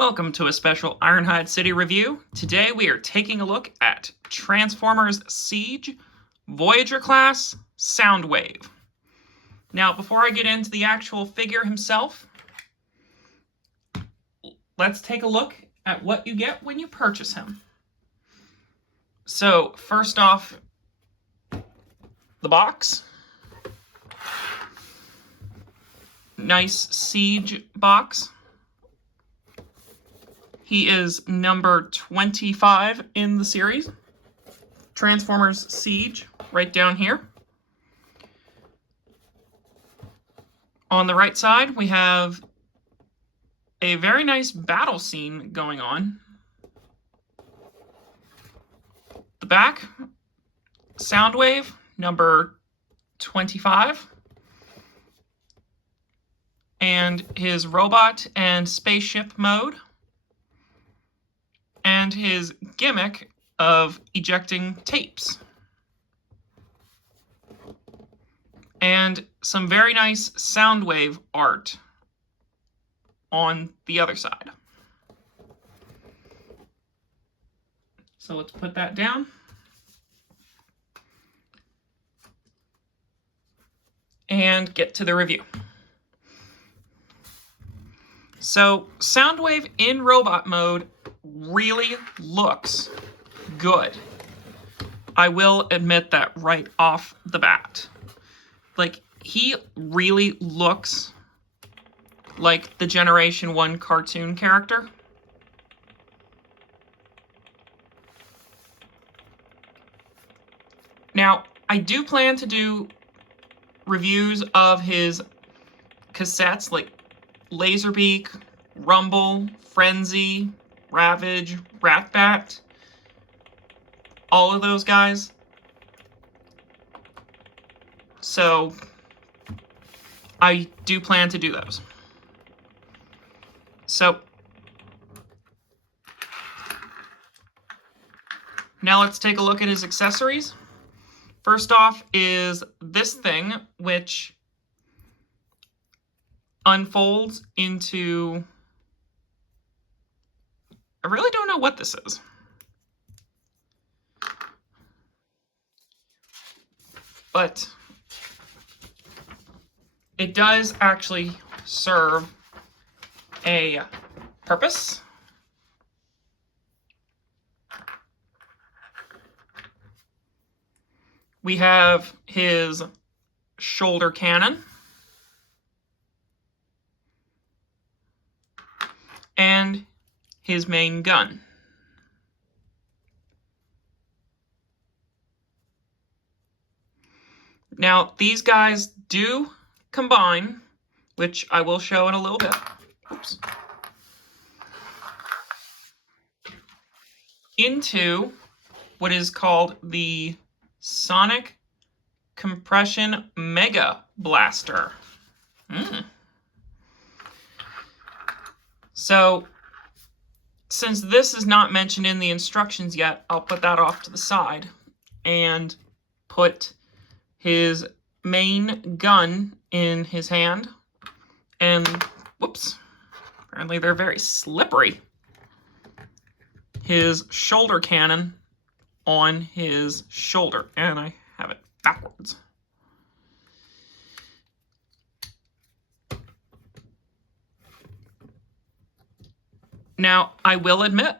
Welcome to a special Ironhide City review. Today we are taking a look at Transformers Siege Voyager class Soundwave. Now, before I get into the actual figure himself, let's take a look at what you get when you purchase him. So, first off, the box. Nice Siege box. He is number 25 in the series. Transformers Siege, right down here. On the right side, we have a very nice battle scene going on. The back, Soundwave, number 25. And his robot and spaceship mode. And his gimmick of ejecting tapes. And some very nice Soundwave art on the other side. So let's put that down. And get to the review. So, Soundwave in robot mode really looks good. I will admit that right off the bat. Like, he really looks like the Generation 1 cartoon character. Now, I do plan to do reviews of his cassettes, like Laserbeak, Rumble, Frenzy, Ravage, Ratbat, all of those guys. So, I do plan to do those. So, now let's take a look at his accessories. First off is this thing, which unfolds into... I really don't know what this is. But it does actually serve a purpose. We have his shoulder cannon. And his main gun. Now, these guys do combine, which I will show in a little bit. Oops. Into what is called the Sonic Compression Mega Blaster. So, since this is not mentioned in the instructions yet, I'll put that off to the side and put his main gun in his hand. And, whoops, apparently they're very slippery. His shoulder cannon on his shoulder. And I have it backwards. Now, I will admit,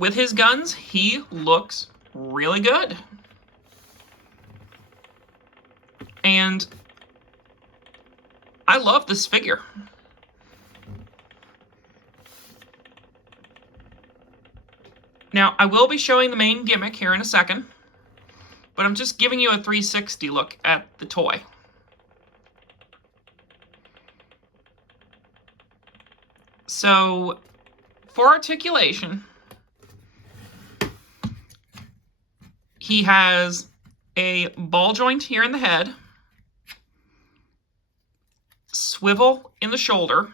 with his guns, he looks really good. And I love this figure. Now, I will be showing the main gimmick here in a second, but I'm just giving you a 360 look at the toy. So, for articulation, he has a ball joint here in the head, swivel in the shoulder,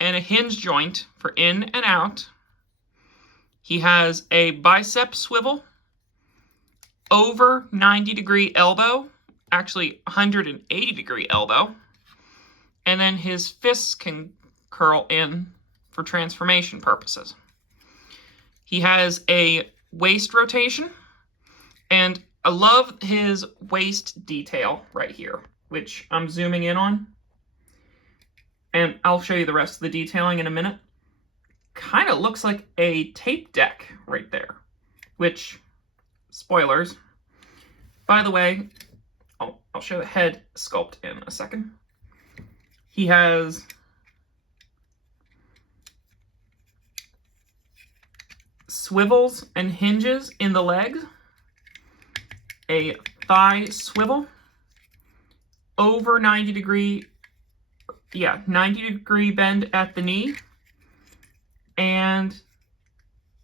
and a hinge joint for in and out. He has a bicep swivel, over 90-degree elbow, actually 180-degree elbow, and then his fists can curl in for transformation purposes. He has a waist rotation, and I love his waist detail right here, which I'm zooming in on. And I'll show you the rest of the detailing in a minute. Kind of looks like a tape deck right there, which, spoilers. By the way, I'll show the head sculpt in a second. He has swivels and hinges in the legs, a thigh swivel, over 90 degree bend at the knee, and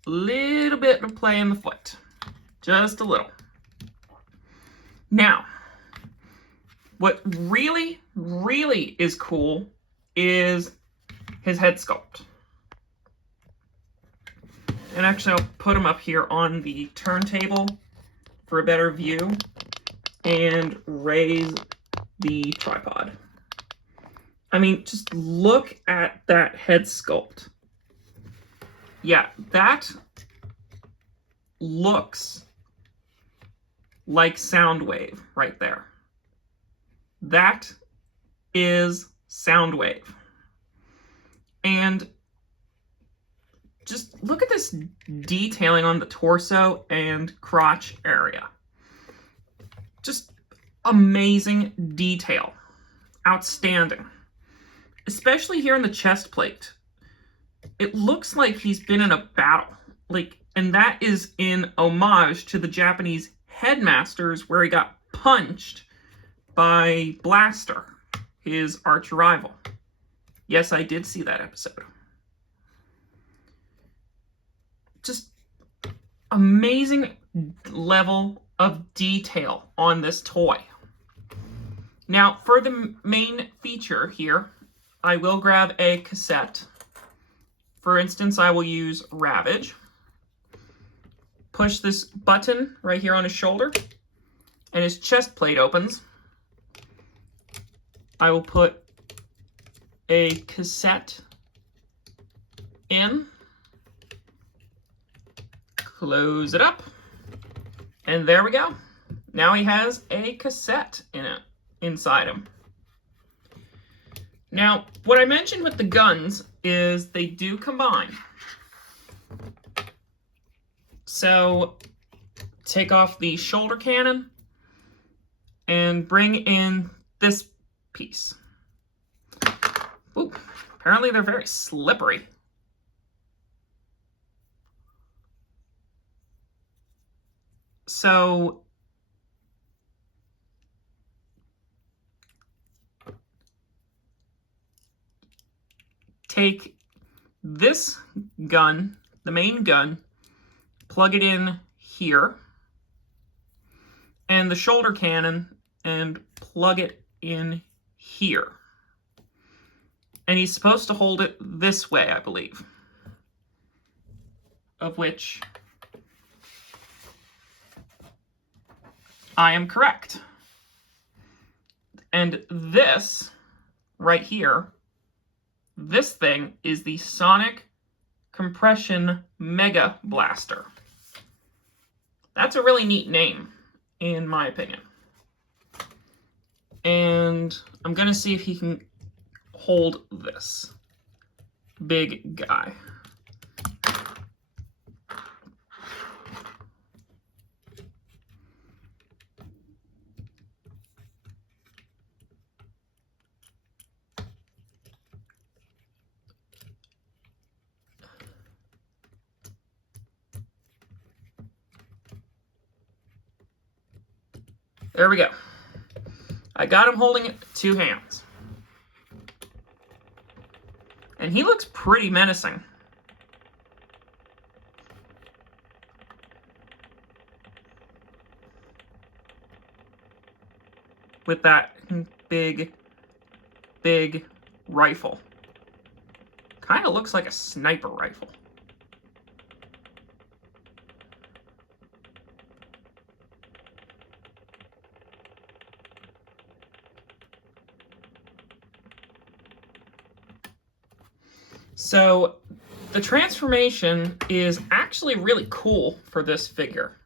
a little bit of play in the foot. Just a little. Now, what really, really is cool is his head sculpt. And actually, I'll put him up here on the turntable for a better view and raise the tripod. I mean, just look at that head sculpt. Yeah, that looks like Soundwave right there. That is Soundwave. And just look at this detailing on the torso and crotch area. Just amazing detail. Outstanding. Especially here in the chest plate. It looks like he's been in a battle. And that is in homage to the Japanese headmasters where he got punched by Blaster, his arch rival. Yes, I did see that episode. Just amazing level of detail on this toy. Now, for the main feature here, I will grab a cassette. For instance, I will use Ravage. Push this button right here on his shoulder, and his chest plate opens. I will put a cassette in, close it up, and there we go. Now he has a cassette inside him. Now, what I mentioned with the guns is they do combine. So, take off the shoulder cannon and bring in this piece. Ooh, apparently they're very slippery. So, take this gun, the main gun, plug it in here, and the shoulder cannon, and plug it in here. And he's supposed to hold it this way, I believe. Of which I am correct. And this, right here, this thing is the Sonic Compression Mega Blaster. That's a really neat name, in my opinion. And I'm going to see if he can hold this big guy. There we go. I got him holding it with 2 hands. And he looks pretty menacing. With that big, big rifle. Kind of looks like a sniper rifle. So the transformation is actually really cool for this figure.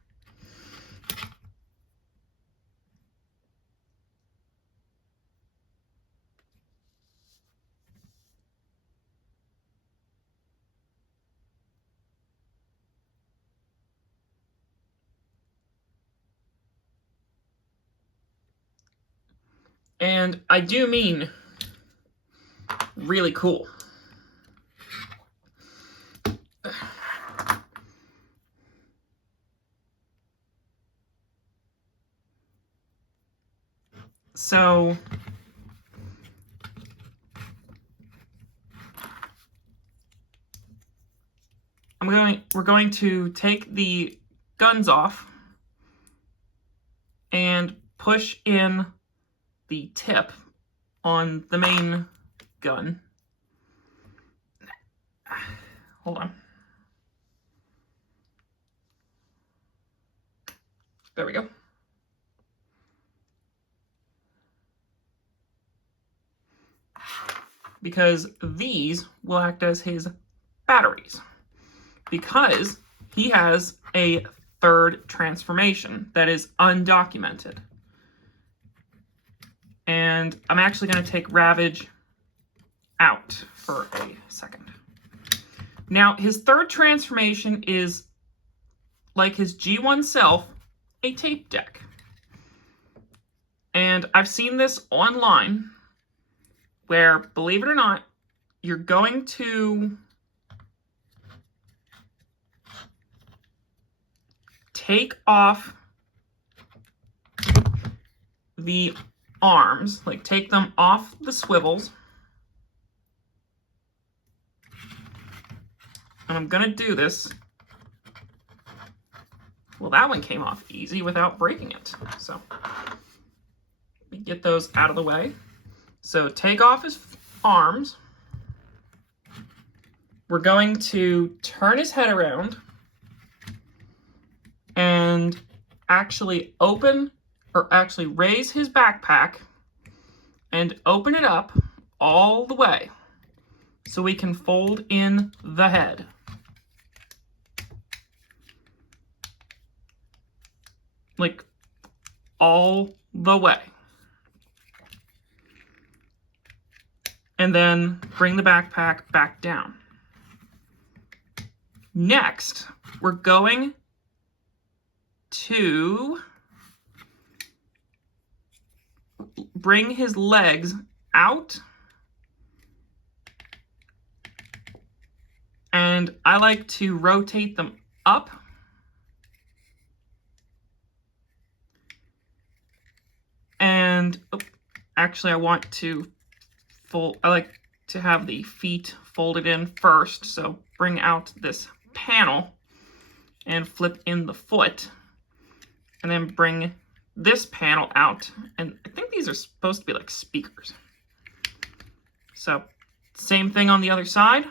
And I do mean really cool. So we're going to take the guns off and push in the tip on the main gun. Hold on. There we go. Because these will act as his batteries. Because he has a third transformation that is undocumented. And I'm actually going to take Ravage out for a second. Now, his third transformation is, like his G1 self, a tape deck. And I've seen this online, where, believe it or not, you're going to take off the arms, like take them off the swivels. And I'm gonna do this. Well, that one came off easy without breaking it. So, let me get those out of the way. So, take off his arms. We're going to turn his head around and actually raise his backpack and open it up all the way so we can fold in the head. Like, all the way. And then bring the backpack back down. Next, we're going to bring his legs out. And I like to rotate them up. And actually, I want to I like to have the feet folded in first. So bring out this panel and flip in the foot. And then bring this panel out. And I think these are supposed to be like speakers. So same thing on the other side.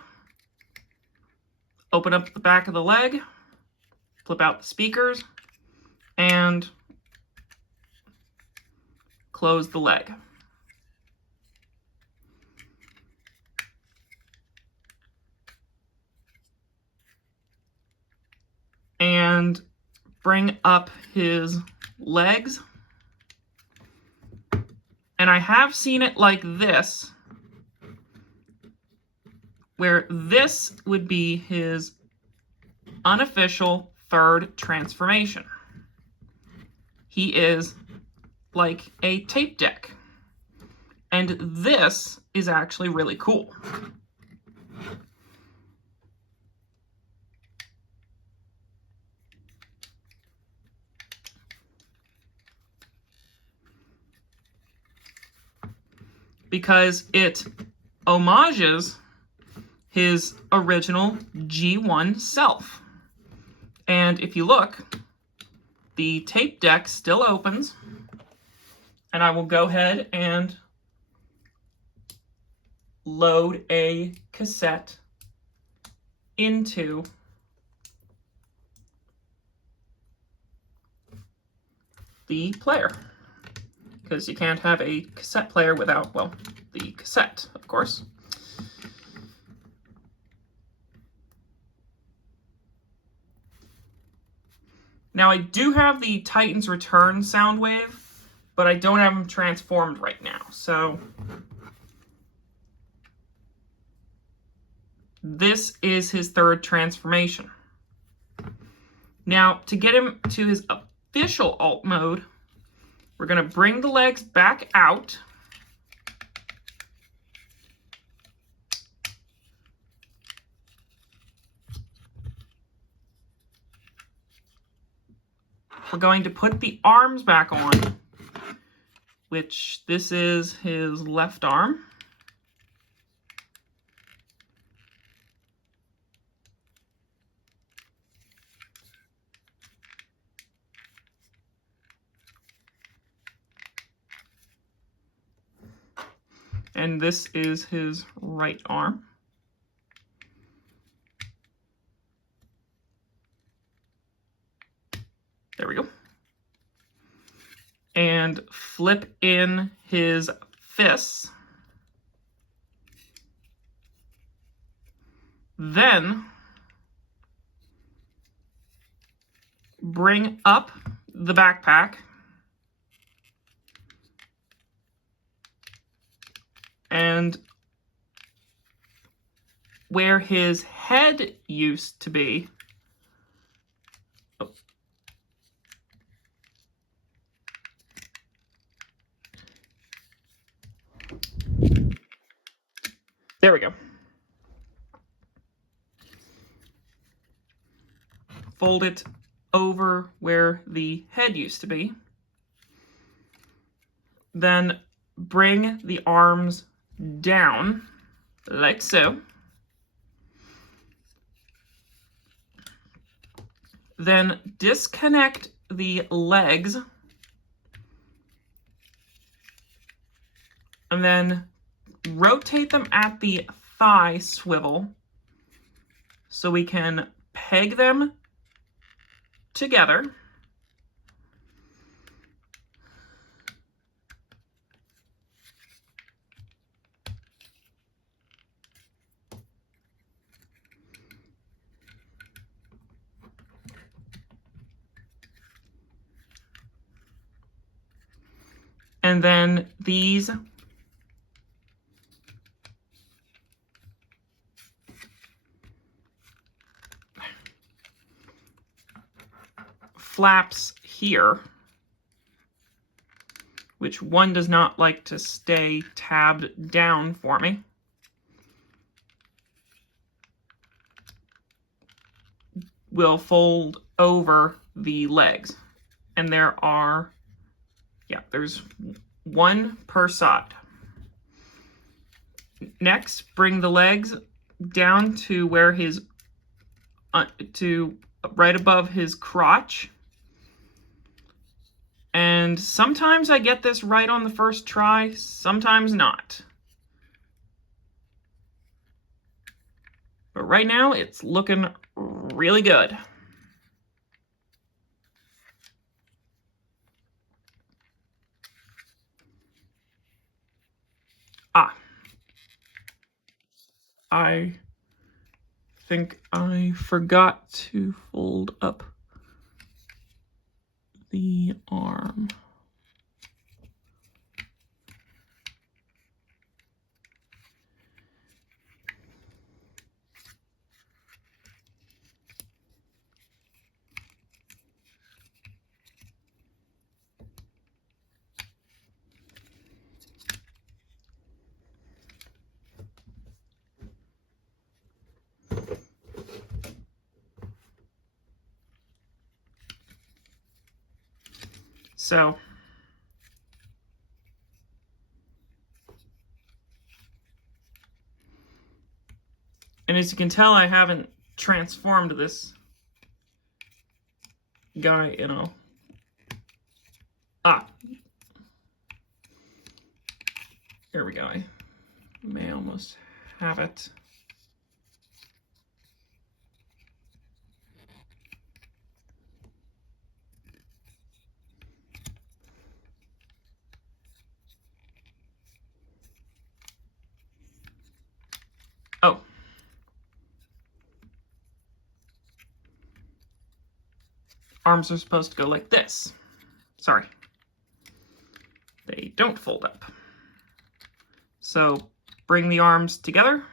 Open up the back of the leg. Flip out the speakers. And close the leg. And bring up his legs. And I have seen it like this, where this would be his unofficial third transformation. He is like a tape deck. And this is actually really cool. Because it homages his original G1 self. And if you look, the tape deck still opens. And I will go ahead and load a cassette into the player. Because you can't have a cassette player without, well, the cassette, of course. Now I do have the Titan's Return soundwave, but I don't have him transformed right now. So this is his third transformation. Now to get him to his official alt mode, we're going to bring the legs back out. We're going to put the arms back on, which this is his left arm. And this is his right arm. There we go. And flip in his fists. Then bring up the backpack and where his head used to be, there we go. Fold it over where the head used to be. Then bring the arms down, like so. Then disconnect the legs. And then rotate them at the thigh swivel so we can peg them together. And then these flaps here, which one does not like to stay tabbed down for me, will fold over the legs. And there's one per side. Next, bring the legs down to where his, to right above his crotch. And sometimes I get this right on the first try, sometimes not. But right now, it's looking really good. I think I forgot to fold up the arm. So and as you can tell, I haven't transformed this guy in a here we go. I may almost have it. Oh. arms are supposed to go like this. Sorry. They don't fold up. So bring the arms together.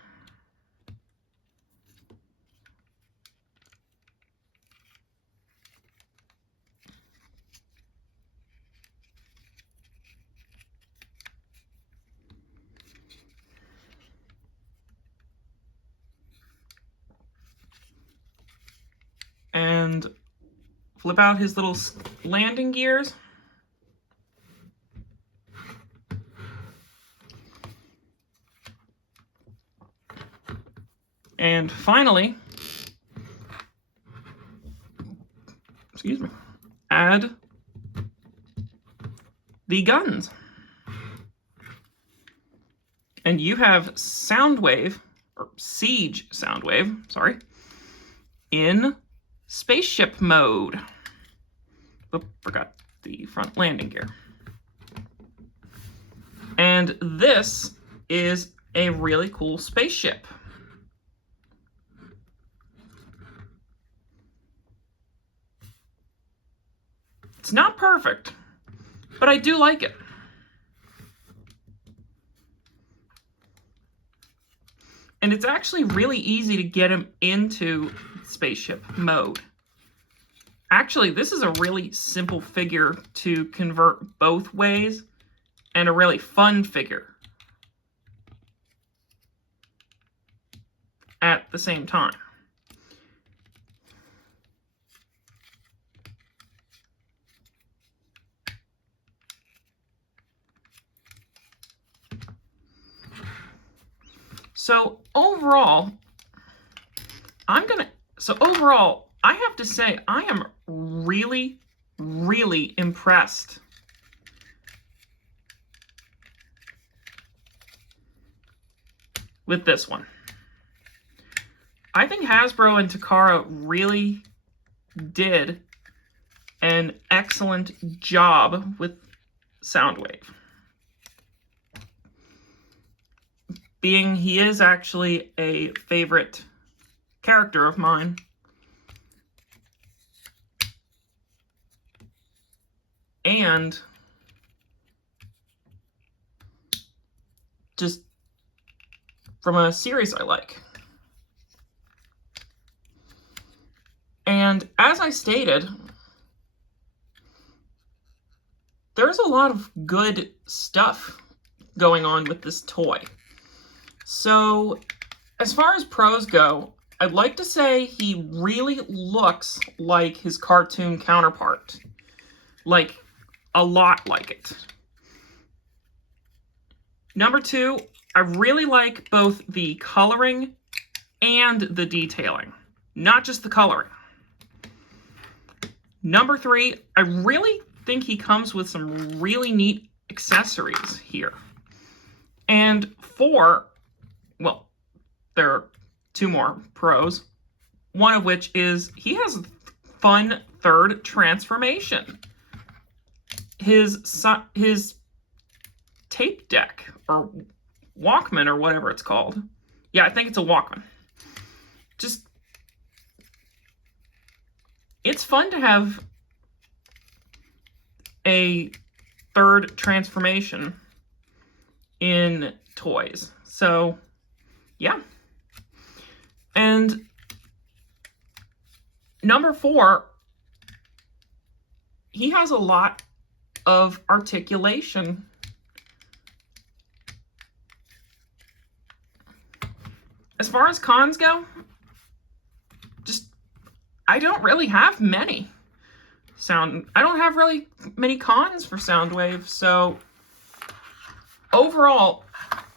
And flip out his little landing gears. And finally, excuse me, add the guns. And you have Soundwave, or Siege Soundwave, sorry, in spaceship mode. Oop, forgot the front landing gear. And this is a really cool spaceship. It's not perfect, but I do like it. And it's actually really easy to get him into spaceship mode. Actually, this is a really simple figure to convert both ways, and a really fun figure at the same time. So overall, I have to say I am really, really impressed with this one. I think Hasbro and Takara really did an excellent job with Soundwave. Being he is actually a favorite character of mine. And just from a series I like. And as I stated, there's a lot of good stuff going on with this toy. So, as far as pros go, I'd like to say he really looks like his cartoon counterpart. Like, a lot like it. Number two, I really like both the coloring and the detailing, not just the coloring. Number three, I really think he comes with some really neat accessories here. And four, well, there are two more pros, one of which is he has a fun third transformation. His tape deck, or Walkman, or whatever it's called. Yeah, I think it's a Walkman. Just, it's fun to have a third transformation in toys. So, yeah. And number four, he has a lot of articulation. As far as cons go, I don't really have many. I don't have really many cons for Soundwave, so overall,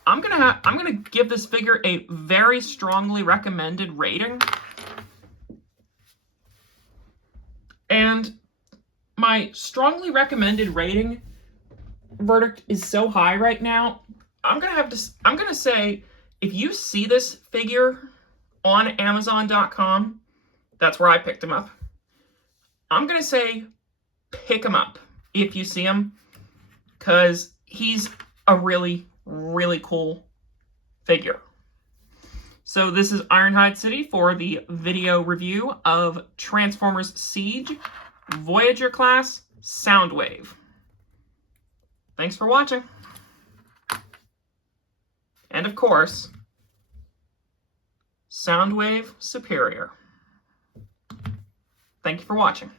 I'm gonna give this figure a very strongly recommended rating. And my strongly recommended rating verdict is so high right now, I'm gonna say, if you see this figure on Amazon.com, that's where I picked him up. I'm gonna say pick him up if you see him, because he's a really, really cool figure. So this is Ironhide City for the video review of Transformers Siege Voyager class, Soundwave. Thanks for watching. And of course, Soundwave Superior. Thank you for watching.